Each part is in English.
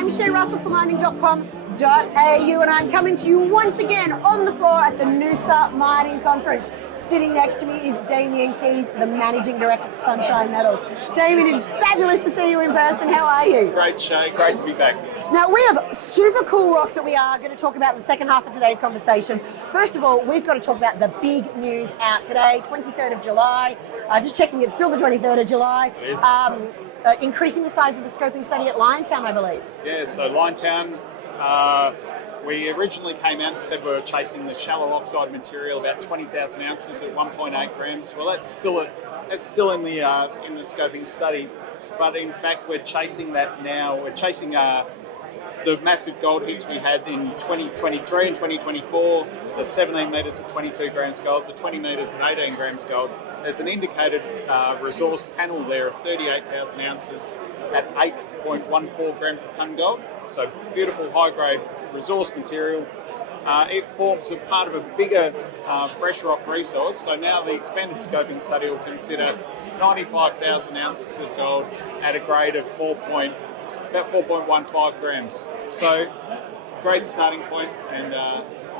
I'm Shae Russell from mining.com.au, and I'm coming to you once again on the floor at the Noosa Mining Conference. Sitting next to me is Damien Keys, the Managing Director for Sunshine Metals. Damien, it's fabulous to see you in person. How are you? Great, Shae. Great to be back. Now, we have super cool rocks that we are going to talk about in the second half of today's conversation. First of all, we've got to talk about the big news out today, 23rd of July. Just checking, it's still the 23rd of July. It is. Increasing the size of the scoping study at Liontown, I believe. Yeah, so Liontown, we originally came out and said we were chasing the shallow oxide material, about 20,000 ounces at 1.8 grams. Well, that's still in the scoping study, but in fact we're chasing that now. We're chasing the massive gold hits we had in 2023 and 2024, the 17 metres at 22 grams gold, the 20 metres at 18 grams gold. There's an indicated resource panel there of 38,000 ounces at 8.14 grams a tonne gold. So beautiful high-grade resource material. It forms a part of a bigger fresh rock resource. So now the expanded scoping study will consider 95,000 ounces of gold at a grade of about 4.15 grams. So great starting point, and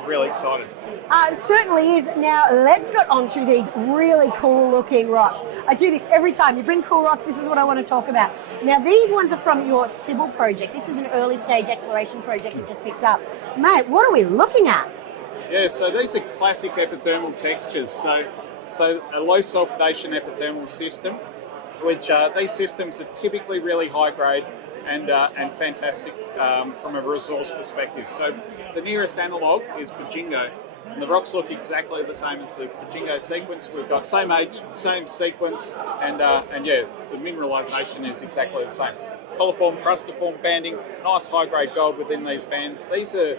really excited. It certainly is. Now, let's get on to these really cool looking rocks. I do this every time. You bring cool rocks, this is what I want to talk about. Now, these ones are from your Sybil project. This is an early stage exploration project you've just picked up. Mate, what are we looking at? Yeah, so these are classic epithermal textures. So a low sulfidation epithermal system, which these systems are typically really high grade and fantastic from a resource perspective. So the nearest analogue is Pingo, and the rocks look exactly the same as the Pingo sequence. We've got same age, same sequence, and yeah, the mineralisation is exactly the same. Coliform, crustiform banding, nice high grade gold within these bands. These are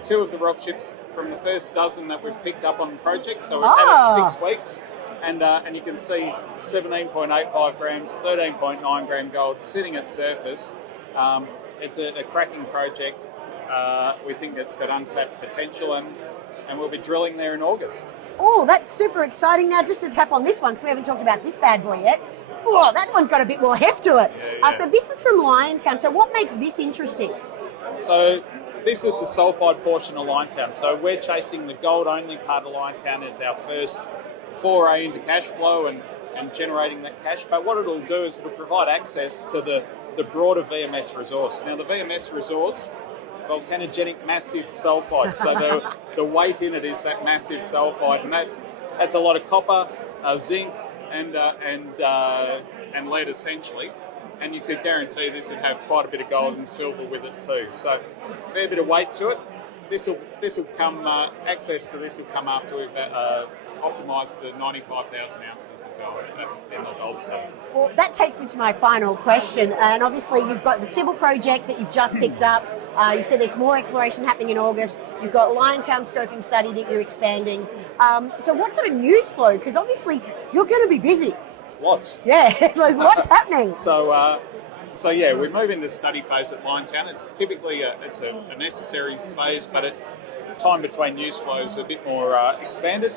two of the rock chips from the first dozen that we've picked up on the project. So we've had it 6 weeks. And you can see 17.85 grams, 13.9 gram gold sitting at surface. It's a cracking project. We think it's got untapped potential, and we'll be drilling there in August. Oh, that's super exciting. Now, just to tap on this one, so we haven't talked about this bad boy yet. Oh, that one's got a bit more heft to it. Yeah. So this is from Liontown. So what makes this interesting? So this is the sulfide portion of Liontown. So we're chasing the gold-only part of Liontown as our first foray into cash flow and generating that cash. But what it'll do is it'll provide access to the broader VMS resource. Now, the VMS resource, volcanogenic massive sulfide. So the weight in it is that massive sulfide, and that's a lot of copper, zinc, and lead essentially. And you could guarantee this would have quite a bit of gold and silver with it too. So a fair bit of weight to it. This will come. Access to this will come after we've optimised the 95,000 ounces of gold in the gold study. Well, that takes me to my final question. And obviously, you've got the Sybil project that you've just picked up. You said there's more exploration happening in August. You've got Liontown scoping study that you're expanding. So what sort of news flow? Because obviously, you're going to be busy. Lots. Yeah, there's lots happening. So yeah, we move into study phase at Liontown. It's typically a necessary phase, but time between news flows is a bit more expanded.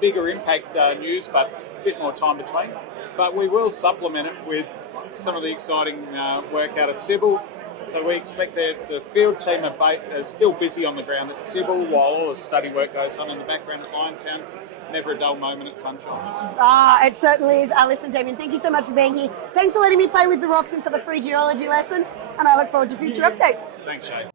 Bigger impact news, but a bit more time between. But we will supplement it with some of the exciting work out of Sybil. So we expect the field team are still busy on the ground at Sybil while all the study work goes on in the background at Liontown. Never a dull moment at Sunshine. It certainly is. Listen, Damien, thank you so much for being here. Thanks for letting me play with the rocks and for the free geology lesson. And I look forward to future updates. Thanks, Shae.